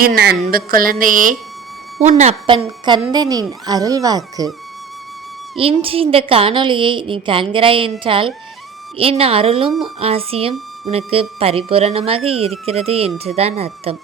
என் அன்பு குழந்தையே, உன் அப்பன் கந்தனின் அருள்வாக்கு. இன்று இந்த காணொளியை நீ காண்கிறாய் என்றால் என் அருளும் ஆசியும் உனக்கு பரிபூரணமாக இருக்கிறது என்றுதான் அர்த்தம்.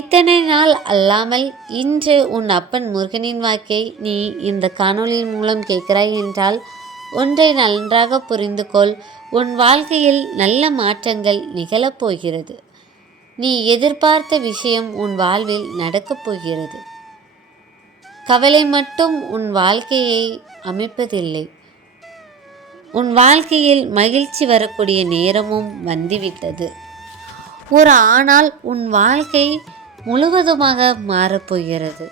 இத்தனை நாள் அல்லாமல் இன்று உன் அப்பன் முருகனின் வாக்கை நீ இந்த காணொளியின் மூலம் கேட்கிறாய் என்றால் ஒன்றை நன்றாக புரிந்து கொள். உன் வாழ்க்கையில் நல்ல மாற்றங்கள் நிகழப்போகிறது. நீ எதிர்பார்த்த விஷயம் உன் வாழ்வில் நடக்கப் போகிறது. கவலை மட்டும் உன் வாழ்க்கையை அமைப்பதில்லை. உன் வாழ்க்கையில் மகிழ்ச்சி வரக்கூடிய நேரமும் வந்துவிட்டது. ஒரு ஆணால் உன் வாழ்க்கை முழுவதுமாக மாறப்போகிறது.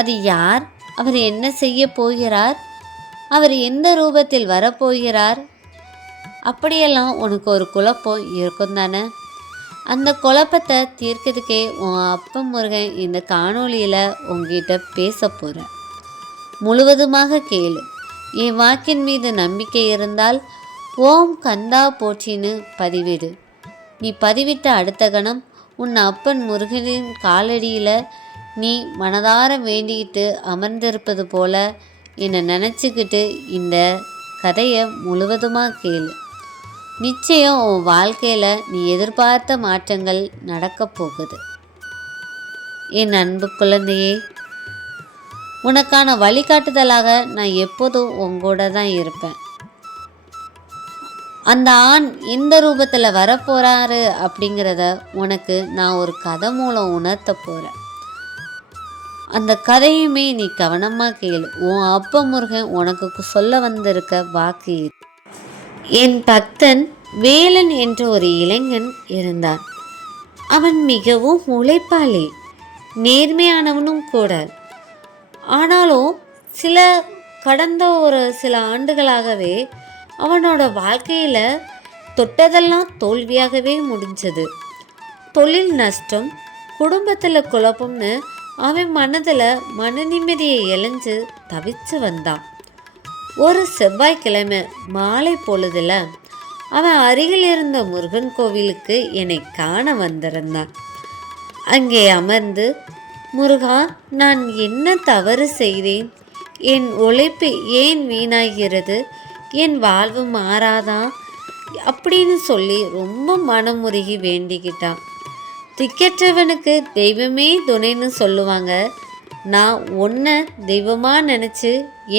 அது யார்? அவர் என்ன செய்ய போகிறார்? அவர் எந்த ரூபத்தில் வரப்போகிறார்? அப்படியெல்லாம் உனக்கு ஒரு குழப்பம் இருக்கும் தானே? அந்த குழப்பத்தை தீர்க்கிறதுக்கே உன் அப்பன் முருகன் இந்த காணொளியில் உங்ககிட்ட பேச போகிறேன். முழுவதுமாக கேளு. என் வாக்கின் மீது நம்பிக்கை இருந்தால் ஓம் கந்தா போற்றின்னு பதிவிடு. நீ பதிவிட்ட அடுத்த கணம் உன் அப்பன் முருகனின் காலடியில் நீ மனதார வேண்டிக்கிட்டு அமர்ந்திருப்பது போல என்னை நினச்சிக்கிட்டு இந்த கதையை முழுவதுமாக கேளு. நிச்சயம் உன் வாழ்க்கையில் நீ எதிர்பார்த்த மாற்றங்கள் நடக்கப் போகுது. என் அன்பு குழந்தையே, உனக்கான வழிகாட்டுதலாக நான் எப்போதும் உங்கூட தான் இருப்பேன். அந்த ஆண் எந்த ரூபத்தில் வரப்போகிறாரு அப்படிங்கிறத உனக்கு நான் ஒரு கதை மூலம் உணர்த்த போகிறேன். அந்த கதையுமே நீ கவனமாக கேளு. உன் அப்ப முருகன் உனக்கு சொல்ல வந்திருக்க வாக்கு இது. என் பக்தன் வேலன் என்ற ஒரு இளைஞன் இருந்தான். அவன் மிகவும் உழைப்பாளி, நேர்மையானவனும் கூட. ஆனாலும் கடந்த ஒரு சில ஆண்டுகளாகவே அவனோட வாழ்க்கையில் தொட்டதெல்லாம் தோல்வியாகவே முடிஞ்சது. தொழில் நஷ்டம், குடும்பத்தில் குழப்பம்னு அவன் மனதில் மன நிம்மதியை இழந்து தவிச்சு வந்தான். ஒரு செவ்வாய்க்கிழமை மாலை பொழுதில் அவன் அருகில் இருந்த முருகன் கோவிலுக்கு என்னை காண வந்திருந்தான். அங்கே அமர்ந்து, முருகா, நான் என்ன தவறு செய்தேன்? என் உழைப்பு ஏன் வீணாகிறது? என் வாழ்வு மாறாதா? அப்படின்னு சொல்லி ரொம்ப மனமுருகி வேண்டிக்கிட்டான். திக்கற்றவனுக்கு தெய்வமே துணைன்னு சொல்லுவாங்க. நான் உன்னை தெய்வமாக நினச்சி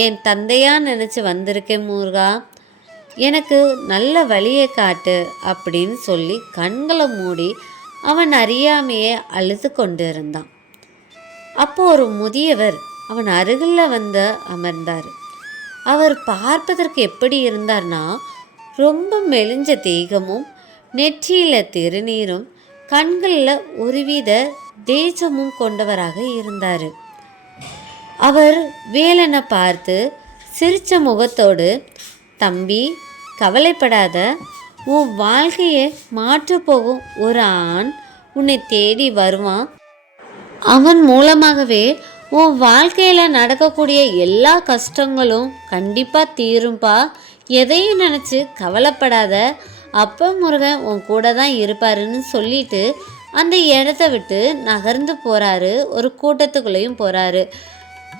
என் தந்தையாக நினச்சி வந்திருக்கேன் முருகா, எனக்கு நல்ல வழியை காட்டு அப்படின்னு சொல்லி கண்களை மூடி அவன் அறியாமையே அழுது கொண்டு இருந்தான். அப்போ ஒரு முதியவர் அவன் அருகில் வந்து அமர்ந்தார். அவர் பார்ப்பதற்கு எப்படி இருந்தார்னா, ரொம்ப மெலிஞ்ச தேகமும் நெற்றியில் திருநீரும் கண்களில் ஒருவித தேஜமும் கொண்டவராக இருந்தார். அவர் வேலனை பார்த்து சிரிச்ச முகத்தோடு, தம்பி, கவலைப்படாத, உன் வாழ்க்கையை மாற்றப்போகும் ஒரு ஆண் உன்னை தேடி வருவான். அவன் மூலமாகவே உன் வாழ்க்கையில் நடக்கக்கூடிய எல்லா கஷ்டங்களும் கண்டிப்பாக தீரும்பா. எதையும் நினச்சி கவலைப்படாத, அப்பா முருகன் உன் கூட தான் இருப்பாருன்னு சொல்லிட்டு அந்த இடத்த விட்டு நகர்ந்து போகிறாரு. ஒரு கூட்டத்துக்குள்ளேயும் போகிறாரு.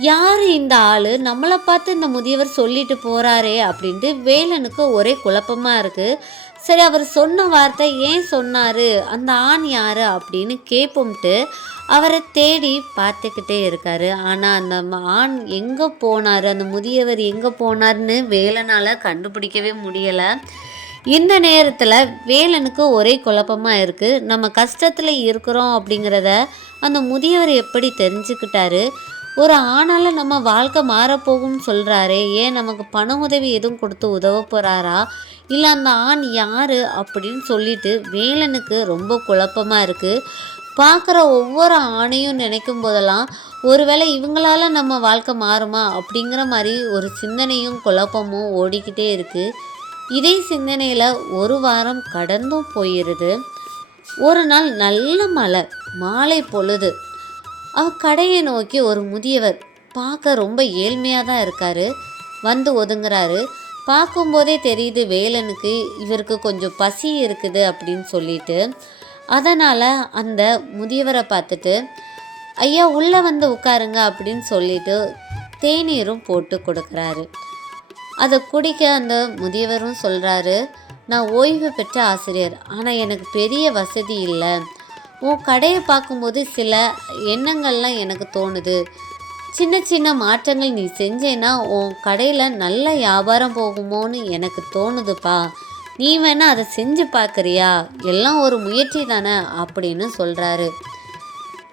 யார் இந்த ஆள்? நம்மளை பார்த்து இந்த முதியவர் சொல்லிட்டு போகிறாரே அப்படின்ட்டு வேலனுக்கு ஒரே குழப்பமாக இருக்குது. சரி, அவர் சொன்ன வார்த்தை ஏன் சொன்னார்? அந்த ஆண் யார் அப்படின்னு கேட்போம்ட்டு அவரை தேடி பார்த்துக்கிட்டே இருக்காரு. ஆனால் அந்த ஆண் எங்கே போனார், அந்த முதியவர் எங்கே போனார்னு வேலனால் கண்டுபிடிக்கவே முடியலை. இந்த நேரத்தில் வேலனுக்கு ஒரே குழப்பமாக இருக்குது. நம்ம கஷ்டத்தில் இருக்கிறோம் அப்படிங்கிறத அந்த முதியவர் எப்படி தெரிஞ்சுக்கிட்டாரு? ஒரு ஆணால் நம்ம வாழ்க்கை மாறப்போகும்னு சொல்கிறாரே, ஏன் நமக்கு பண உதவி எதுவும் கொடுத்து உதவ போகிறாரா, இல்லை அந்த ஆண் யார் அப்படின்னு சொல்லிட்டு வேலனுக்கு ரொம்ப குழப்பமாக இருக்குது. பார்க்குற ஒவ்வொரு ஆணையும் நினைக்கும் போதெல்லாம் ஒருவேளை இவங்களால நம்ம வாழ்க்கை மாறுமா அப்படிங்கிற மாதிரி ஒரு சிந்தனையும் குழப்பமும் ஓடிக்கிட்டே இருக்குது. இதே சிந்தனையில் ஒரு வாரம் கடந்தும் போயிடுது. ஒரு நாள் நல்ல மழை, மாலை பொழுது. கடையை நோக்கி ஒரு முதியவர், பார்க்க ரொம்ப ஏழ்மையாக தான் இருக்கார், வந்து ஒதுங்குறாரு. பார்க்கும்போதே தெரியுது வேலனுக்கு இவருக்கு கொஞ்சம் பசி இருக்குது அப்படின்னு சொல்லிட்டு அதனால் அந்த முதியவரை பார்த்துட்டு, ஐயா உள்ளே வந்து உட்காருங்க அப்படின்னு சொல்லிட்டு தேநீரும் போட்டு கொடுக்குறாரு. அதை குடிக்க அந்த முதியவரும் சொல்கிறாரு, நான் ஓய்வு பெற்ற ஆசிரியர், ஆனால் எனக்கு பெரிய வசதி இல்லை. உன் கடையை பார்க்கும்போது சில எண்ணங்கள்லாம் எனக்கு தோணுது. சின்ன சின்ன மாற்றங்கள் நீ செஞ்சேன்னா உன் கடையில் நல்ல வியாபாரம் போகுமோன்னு எனக்கு தோணுதுப்பா. நீ வேணா அதை செஞ்சு பார்க்குறியா? எல்லாம் ஒரு முயற்சி தானே அப்படின்னு சொல்கிறாரு.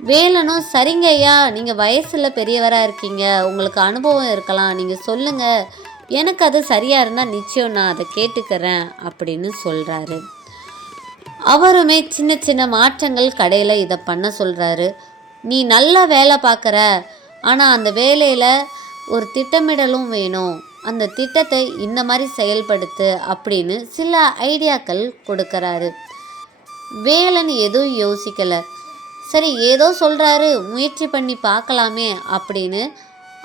வேலனும், சரிங்க ஐயா, நீங்கள் வயசில் பெரியவராக இருக்கீங்க, உங்களுக்கு அனுபவம் இருக்கலாம், நீங்கள் சொல்லுங்கள், எனக்கு அது சரியாக இருந்தால் நிச்சயம் நான் அதை கேட்டுக்கிறேன் அப்படின்னு சொல்கிறாரு. அவருமே சின்ன சின்ன மாற்றங்கள் கடையில் இதை பண்ண சொல்கிறாரு. நீ நல்லா வேலை பார்க்குற, ஆனால் அந்த வேலையில் ஒரு திட்டமிடலும் வேணும், அந்த திட்டத்தை இந்த மாதிரி செயல்படுத்து அப்படின்னு சில ஐடியாக்கள் கொடுக்குறாரு. வேலன் எதுவும் யோசிக்கலை. சரி, ஏதோ சொல்கிறாரு, முயற்சி பண்ணி பார்க்கலாமே அப்படின்னு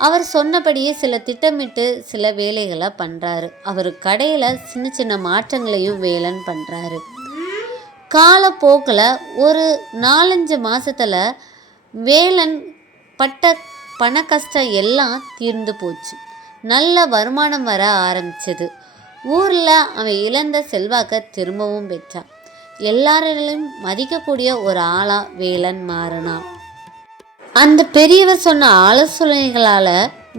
அவர் சொன்னபடியே சில திட்டமிட்டு சில வேலைகளை பண்ணுறாரு. அவர் கடையில் சின்ன சின்ன மாற்றங்களையும் வேலன் பண்ணுறாரு. காலப்போக்கில் ஒரு 4-5 மாதத்தில் வேலன் பட்ட பண கஷ்டம் எல்லாம் தீர்ந்து போச்சு. நல்ல வருமானம் வர ஆரம்பிச்சது. ஊரில் அவன் இழந்த செல்வாக்கை திரும்பவும் பெற்றான். எல்லாரிலும் மதிக்கக்கூடிய ஒரு ஆளாக வேலன் மாறினான். அந்த பெரியவர் சொன்ன ஆலோசனைகளால்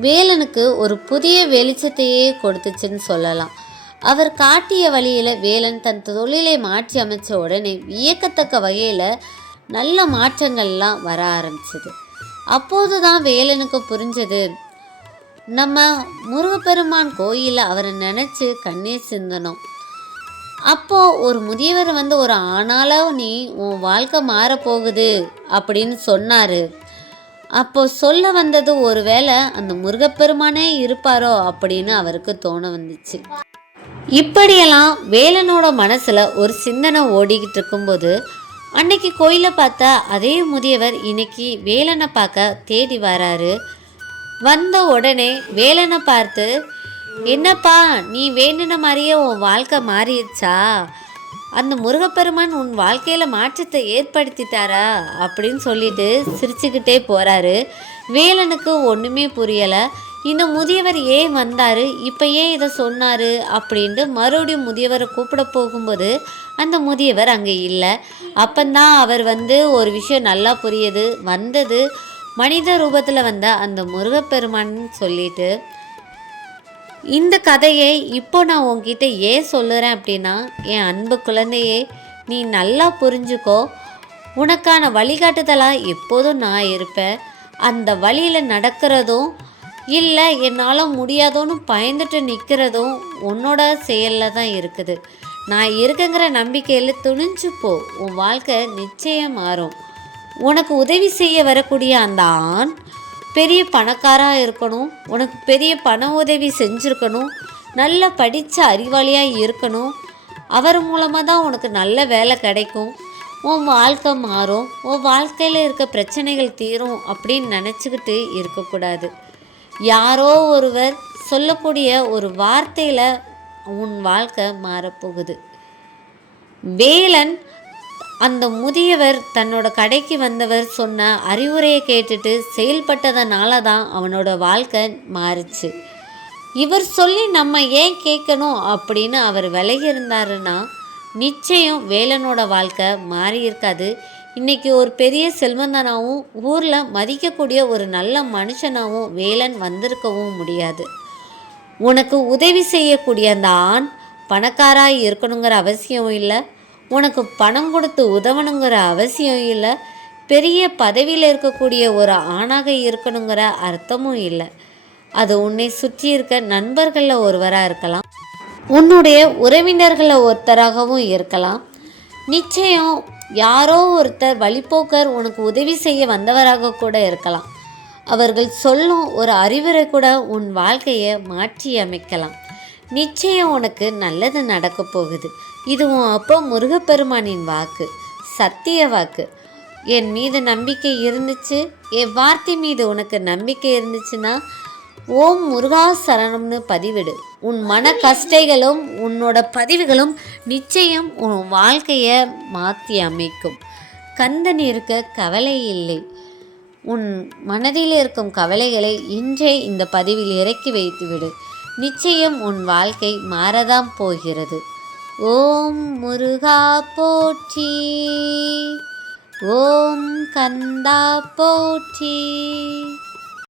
வேலனுக்கு ஒரு புதிய வெளிச்சத்தையே கொடுத்துச்சுன்னு சொல்லலாம். அவர் காட்டிய வழியில் வேலன் தன் தொழிலை மாற்றி அமைச்ச உடனே வியக்கத்தக்க வகையில் நல்ல மாற்றங்கள்லாம் வர ஆரம்பிச்சது. அப்போது தான் வேலனுக்கு புரிஞ்சது, நம்ம முருகப்பெருமான் கோயிலில் அவரை நினச்சி கண்ணீர் சிந்தணும். அப்போது ஒரு முதியவர் வந்து, ஒரு ஆனால நீ உன் வாழ்க்கை மாறப்போகுது அப்படின்னு சொன்னார். அப்போ சொல்ல வந்தது ஒருவேளை அந்த முருகப்பெருமானே இருப்பாரோ அப்படின்னு அவருக்கு தோண வந்துச்சு. இப்படியெல்லாம் வேலனோட மனசில் ஒரு சிந்தனை ஓடிக்கிட்டு இருக்கும்போது அன்னைக்கு கோயிலை பார்த்தா அதே முதியவர் இன்னைக்கு வேலனை பார்க்க தேடி வராரு. வந்த உடனே வேலனை பார்த்து, என்னப்பா நீ வேண்டின மாதிரியே உன் வாழ்க்கை மாறிடுச்சா? அந்த முருகப்பெருமான் உன் வாழ்க்கையில் மாற்றத்தை ஏற்படுத்திட்டாரா அப்படின்னு சொல்லிட்டு சிரிச்சுக்கிட்டே போகிறாரு. வேலனுக்கு ஒன்றுமே புரியலை. இந்த முதியவர் ஏன் வந்தார், இப்போ ஏன் இதை சொன்னார் அப்படின்ட்டு மறுபடியும் முதியவரை கூப்பிட போகும்போது அந்த முதியவர் அங்கே இல்லை. அப்பந்தான் அவர் வந்து ஒரு விஷயம் நல்லா புரியுது. வந்தது மனித ரூபத்தில் வந்த அந்த முருகப்பெருமான்னு சொல்லிட்டு, இந்த கதையை இப்போ நான் உங்ககிட்ட ஏன் சொல்லுறேன் அப்படின்னா, என் அன்பு குழந்தையே, நீ நல்லா புரிஞ்சுக்கோ. உனக்கான வழிகாட்டுதலாக எப்போதும் நான் இருப்பேன். அந்த வழியில் நடக்கிறதும் இல்லை என்னால் முடியாதோன்னு பயந்துட்டு நிற்கிறதும் உன்னோட செயலில் தான் இருக்குது. நான் இருக்குங்கிற நம்பிக்கையில் துணிஞ்சு போ, உன் வாழ்க்கை நிச்சயம் மாறும். உனக்கு உதவி செய்ய வரக்கூடிய அந்த ஆண் பெரிய பணக்காராக இருக்கணும், உனக்கு பெரிய பண உதவி செஞ்சுருக்கணும், நல்லா படித்த அறிவாளியாக இருக்கணும், அவர் மூலமாக தான் உனக்கு நல்ல வேலை கிடைக்கும், உன் வாழ்க்கை மாறும், உன் வாழ்க்கையில் இருக்க பிரச்சனைகள் தீரும் அப்படின்னு நினச்சிக்கிட்டு இருக்கக்கூடாது. யாரோ ஒருவர் சொல்லக்கூடிய ஒரு வார்த்தையில் உன் வாழ்க்கை மாறப்போகுது. வேலன் அந்த முதியவர் தன்னோட கடைக்கு வந்தவர் சொன்ன அறிவுரையை கேட்டுட்டு செயல்பட்டதனால தான் அவனோட வாழ்க்கை மாறுச்சு. இவர் சொல்லி நம்ம ஏன் கேட்கணும் அப்படின்னு அவர் விலகி இருந்தாருன்னா நிச்சயம் வேலனோட வாழ்க்கை மாறி இருக்காது. இன்றைக்கி ஒரு பெரிய செல்வந்தனாகவும் ஊரில் மதிக்கக்கூடிய ஒரு நல்ல மனுஷனாகவும் வேலன் வந்திருக்கவும் முடியாது. உனக்கு உதவி செய்யக்கூடிய அந்த ஆண் பணக்காராக இருக்கணுங்கிற அவசியம் இல்லை, உனக்கு பணம் கொடுத்து உதவணுங்கிற அவசியம் இல்லை, பெரிய பதவியில் இருக்கக்கூடிய ஒரு ஆணாக இருக்கணுங்கிற அர்த்தமும் இல்லை. அது உன்னை சுற்றி இருக்க நண்பர்களில் ஒருவராக இருக்கலாம், உன்னுடைய உறவினர்களில் ஒருத்தராகவும் இருக்கலாம். நிச்சயம் யாரோ ஒருத்தர் வழிபோக்கர் உனக்கு உதவி செய்ய வந்தவராக கூட இருக்கலாம். அவர்கள் சொல்லும் ஒரு அறிவுரை கூட உன் வாழ்க்கையை மாற்றி அமைக்கலாம். நிச்சயம் உனக்கு நல்லது நடக்க போகுது. இது உன் அப்பா முருகப்பெருமானின் வாக்கு, சத்திய வாக்கு. என் மீது நம்பிக்கை இருந்துச்சு, என் வார்த்தை மீது உனக்கு நம்பிக்கை இருந்துச்சுன்னா ஓம் முருகா சரணம்னு பதிவிடு. உன் மன கஷ்டங்களும் உன்னோட பதிவுகளும் நிச்சயம் உன் வாழ்க்கையை மாற்றி அமைக்கும். கந்தன் இருக்க கவலை இல்லை. உன் மனதில் இருக்கும் கவலைகளை இன்றே இந்த பதிவில் இறக்கி வைத்துவிடு. நிச்சயம் உன் வாழ்க்கை மாறதான் போகிறது. ஓம் முருகா போற்றி, ஓம் கந்தா போற்றி.